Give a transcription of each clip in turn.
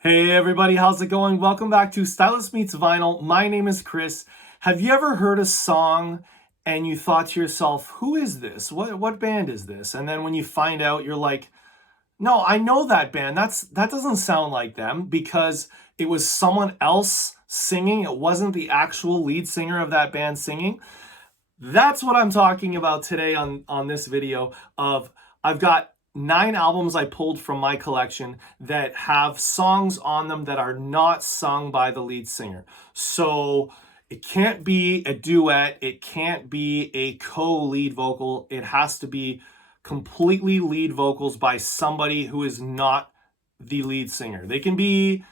Hey everybody, how's it going? Welcome back to Stylist Meets Vinyl. My name is Chris. Have you ever heard a song and you thought to yourself, who is this? What band is this? And then when you find out, you're like, no, I know that band. That doesn't sound like them because it was someone else singing. It wasn't the actual lead singer of that band singing. That's what I'm talking about today on this video of I've got 9 albums I pulled from my collection that have songs on them that are not sung by the lead singer. So it can't be a duet, it can't be a co-lead vocal, it has to be completely lead vocals by somebody who is not the lead singer. They can be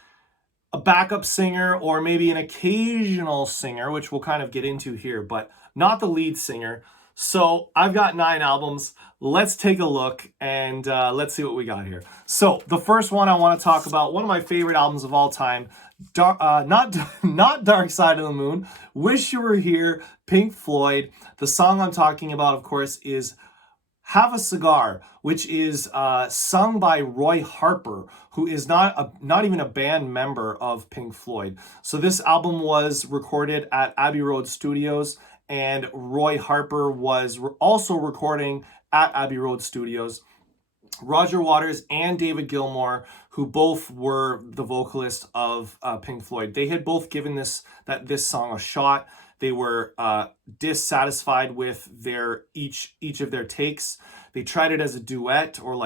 a backup singer or maybe an occasional singer, which we'll kind of get into here, but not the lead singer. So I've got 9 albums. Let's take a look and let's see what we got here. So the first one I want to talk about, one of my favorite albums of all time, not Dark Side of the Moon, Wish You Were Here, Pink Floyd. The song I'm talking about, of course, is Have a Cigar, which is sung by Roy Harper, who is not even a band member of Pink Floyd. So this album was recorded at Abbey Road Studios, and Roy Harper was also recording at Abbey Road Studios. Roger Waters and David Gilmour, who both were the vocalist of Pink Floyd, they had both given this song a shot. They were dissatisfied with each of their takes. They tried it as a duet or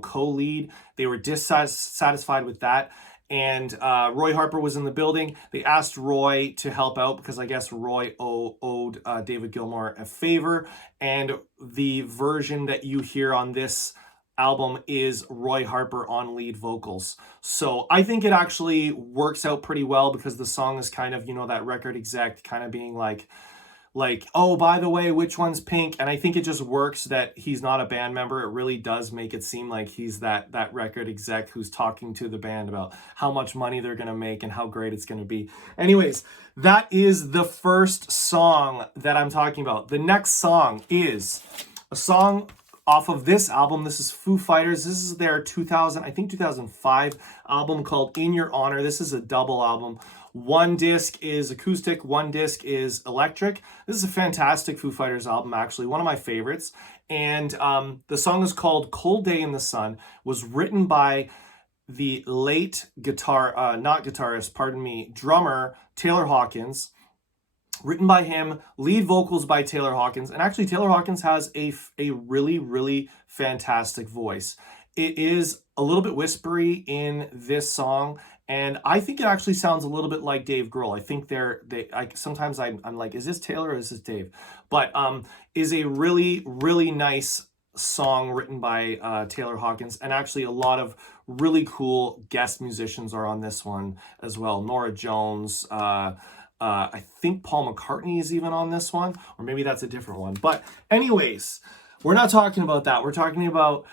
co-lead. They were dissatisfied with that. And Roy Harper was in the building. They asked Roy to help out because I guess Roy owed David Gilmour a favor. And the version that you hear on this album is Roy Harper on lead vocals. So I think it actually works out pretty well because the song is kind of, that record exec kind of being like, oh, by the way, which one's Pink? And I think it just works that he's not a band member. It really does make it seem like he's that record exec who's talking to the band about how much money they're going to make and how great it's going to be. Anyways, that is the first song that I'm talking about. The next song is a song off of this album. This is Foo Fighters. This is their 2005 album called In Your Honor. This is a double album. One disc is acoustic, one disc is electric. This is a fantastic Foo Fighters album, actually, one of my favorites. And the song is called Cold Day in the Sun, was written by the late drummer Taylor Hawkins. Written by him, lead vocals by Taylor Hawkins, and actually Taylor Hawkins has a really, really fantastic voice. It is a little bit whispery in this song, and I think it actually sounds a little bit like Dave Grohl. I think sometimes I'm like, is this Taylor or is this Dave? But is a really, really nice song written by Taylor Hawkins, and actually a lot of really cool guest musicians are on this one as well. Norah Jones, I think Paul McCartney is even on this one, or maybe that's a different one. But anyways, we're not talking about that. We're talking about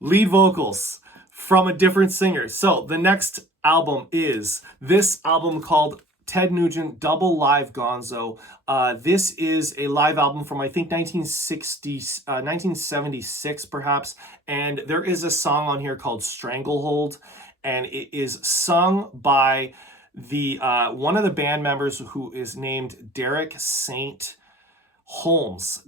lead vocals from a different singer. So the next album is this album called Ted Nugent Double Live Gonzo. This is a live album from I think 1976 perhaps, and there is a song on here called Stranglehold, and it is sung by the one of the band members who is named Derek St. Holmes.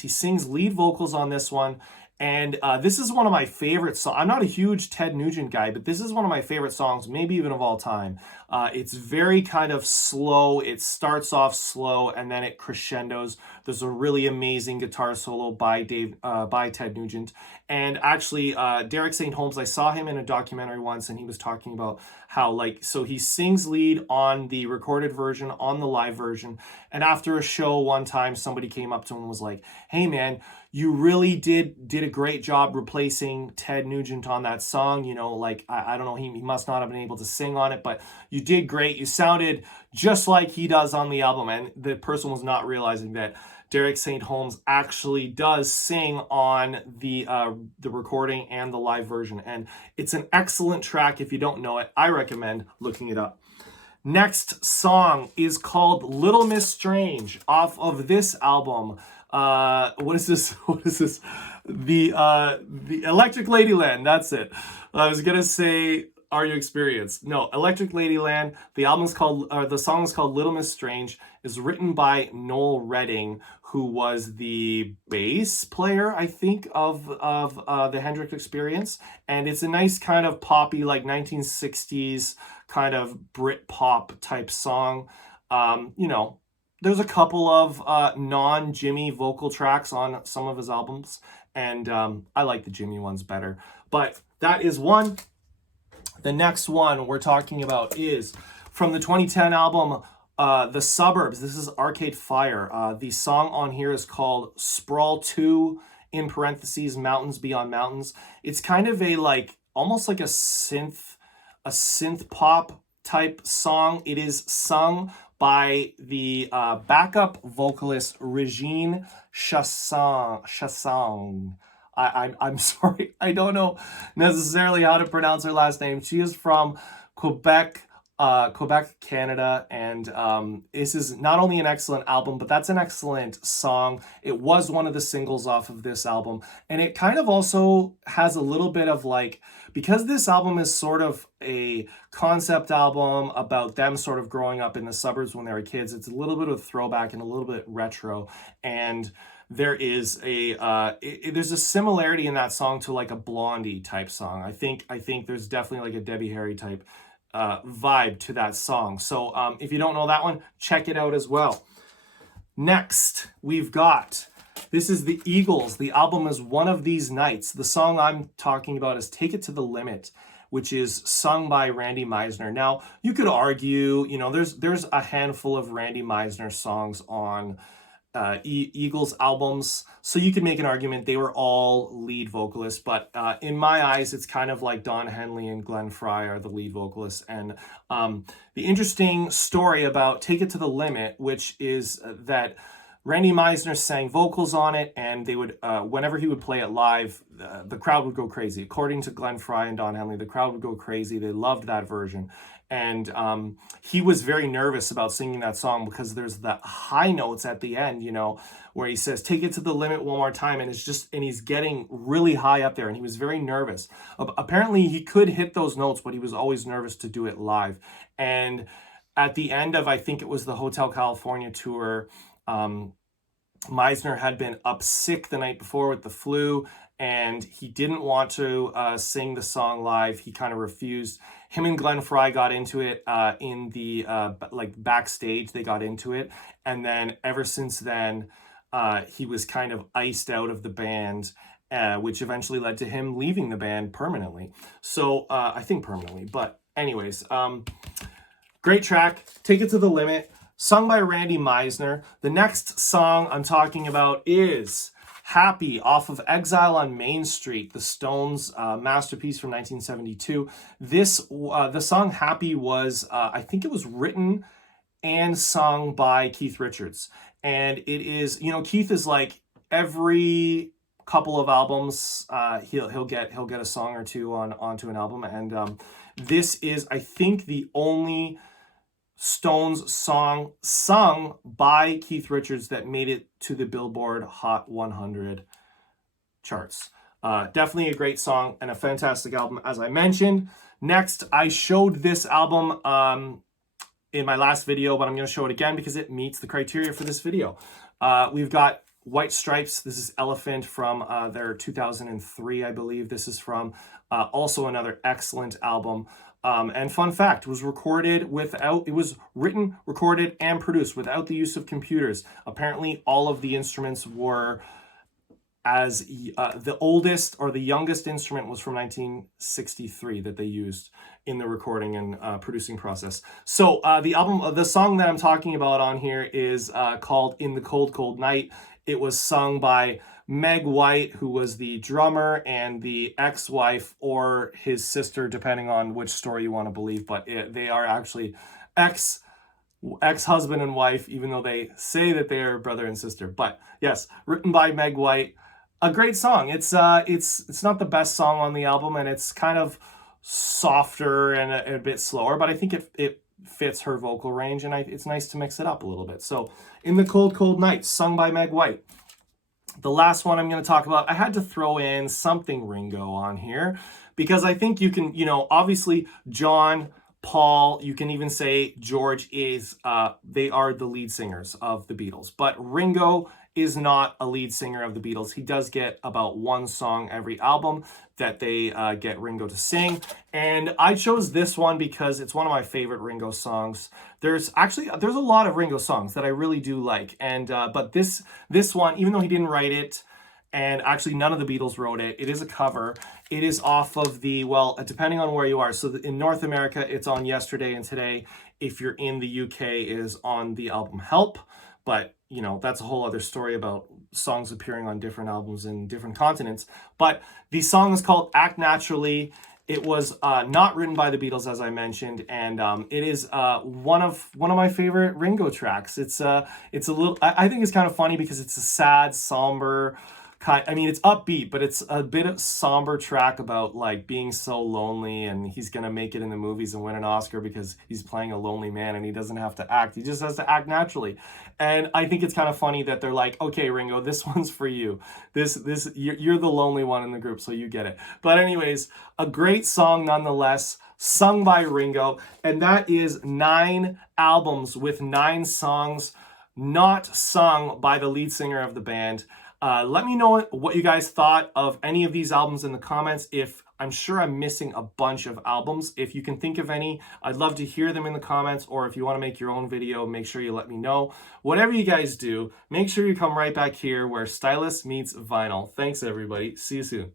He sings lead vocals on this one, and this is one of my favorite songs. I'm not a huge Ted Nugent guy, but this is one of my favorite songs, maybe even of all time. It's very kind of slow. It starts off slow and then it crescendos. There's a really amazing guitar solo by Ted Nugent. And actually, Derek St. Holmes, I saw him in a documentary once, and he was talking about how, so he sings lead on the recorded version, on the live version. And after a show one time, somebody came up to him and was like, hey man, you really did a great job replacing Ted Nugent on that song. I don't know, he must not have been able to sing on it, but you did great. You sounded just like he does on the album. And the person was not realizing that Derek St. Holmes actually does sing on the recording and the live version. And it's an excellent track. If you don't know it, I recommend looking it up. Next song is called Little Miss Strange off of this album. What is this? The Electric Ladyland. That's it. I was gonna say Are You Experienced? No, Electric Ladyland. The song is called Little Miss Strange. Is written by Noel Redding, who was the bass player, I think, of the Hendrix Experience. And it's a nice kind of poppy, like 1960s kind of Brit pop type song. You know, there's a couple of non-Jimmy vocal tracks on some of his albums, and I like the Jimmy ones better. But that is one. The next one we're talking about is from the 2010 album, The Suburbs. This is Arcade Fire. The song on here is called Sprawl 2, in parentheses, Mountains Beyond Mountains. It's kind of a almost like a synth pop type song. It is sung by the backup vocalist Regine Chassagne. I'm sorry, I don't know necessarily how to pronounce her last name. She is from Quebec, Canada, and this is not only an excellent album, but that's an excellent song. It was one of the singles off of this album, and it kind of also has a little bit of because this album is sort of a concept album about them sort of growing up in the suburbs when they were kids. It's a little bit of throwback and a little bit retro, and there is there's a similarity in that song to like a Blondie type song. I think there's definitely like a Debbie Harry type vibe to that song. So if you don't know that one, check it out as well. Next, we've got, this is the Eagles. The album is One of These Nights. The song I'm talking about is Take It to the Limit, which is sung by Randy Meisner. Now, you could argue, you know, there's a handful of Randy Meisner songs on Eagles albums, so you could make an argument they were all lead vocalists, but in my eyes it's kind of like Don Henley and Glenn Frey are the lead vocalists. And the interesting story about Take It to the Limit, which is that Randy Meisner sang vocals on it, and they would whenever he would play it live, the crowd would go crazy. According to Glenn Frey and Don Henley, the crowd would go crazy. They loved that version. And he was very nervous about singing that song because there's the high notes at the end, you know, where he says, take it to the limit one more time. And he's getting really high up there. And he was very nervous. Apparently he could hit those notes, but he was always nervous to do it live. And at the end of, I think it was the Hotel California tour, Meisner had been up sick the night before with the flu, and he didn't want to sing the song live. He kind of refused. Him and Glenn Frey got into it in the backstage. They got into it, and then ever since then, he was kind of iced out of the band, which eventually led to him leaving the band permanently. So I think permanently, but anyways, great track. Take It to the Limit, sung by Randy Meisner. The next song I'm talking about is Happy off of Exile on Main Street, the Stones' masterpiece from 1972. The song Happy was, I think it was written and sung by Keith Richards. And it is, you know, Keith is like every couple of albums, he'll get a song or two onto an album. And this is, I think, the only Stones song sung by Keith Richards that made it to the Billboard Hot 100 charts. Definitely a great song and a fantastic album, as I mentioned. Next, I showed this album in my last video, but I'm going to show it again because it meets the criteria for this video. We've got White Stripes. This is Elephant from their 2003, I believe. This is from also another excellent album. And fun fact, it was written, recorded, and produced without the use of computers. Apparently, all of the instruments were as the oldest or the youngest instrument was from 1963 that they used in the recording and producing process. So the song that I'm talking about on here is called In the Cold, Cold Night. It was sung by Meg White, who was the drummer and the ex-wife or his sister, depending on which story you want to believe. But they are actually ex-husband and wife, even though they say that they are brother and sister. But yes, written by Meg White. A great song. It's not the best song on the album, and it's kind of softer and a bit slower, but I think it fits her vocal range, and it's nice to mix it up a little bit. So, In the Cold, Cold Night, sung by Meg White. The last one I'm going to talk about, I had to throw in something Ringo on here because I think you can, obviously John, Paul, you can even say George they are the lead singers of the Beatles. But Ringo is not a lead singer of the Beatles. He does get about one song every album that they get Ringo to sing. And I chose this one because it's one of my favorite Ringo songs. There's a lot of Ringo songs that I really do like. And but this one, even though he didn't write it, and actually none of the Beatles wrote it, it is a cover. It is off of depending on where you are. So in North America, it's on Yesterday and Today. If you're in the UK, it is on the album Help. But, that's a whole other story about songs appearing on different albums in different continents. But the song is called Act Naturally. It was not written by the Beatles, as I mentioned, and it is one of my favorite Ringo tracks. It's a little, I think it's kind of funny because it's a sad, somber it's upbeat, but it's a bit of somber track about like being so lonely, and he's gonna make it in the movies and win an Oscar because he's playing a lonely man and he doesn't have to act. He just has to act naturally. And I think it's kind of funny that they're like, okay, Ringo, this one's for you. You're the lonely one in the group, so you get it. But anyways, a great song nonetheless, sung by Ringo, and that is 9 albums with 9 songs not sung by the lead singer of the band. Let me know what you guys thought of any of these albums in the comments. I'm sure I'm missing a bunch of albums. If you can think of any, I'd love to hear them in the comments, or if you want to make your own video, make sure you let me know. Whatever you guys do, make sure you come right back here where Stylist meets Vinyl. Thanks, everybody. See you soon.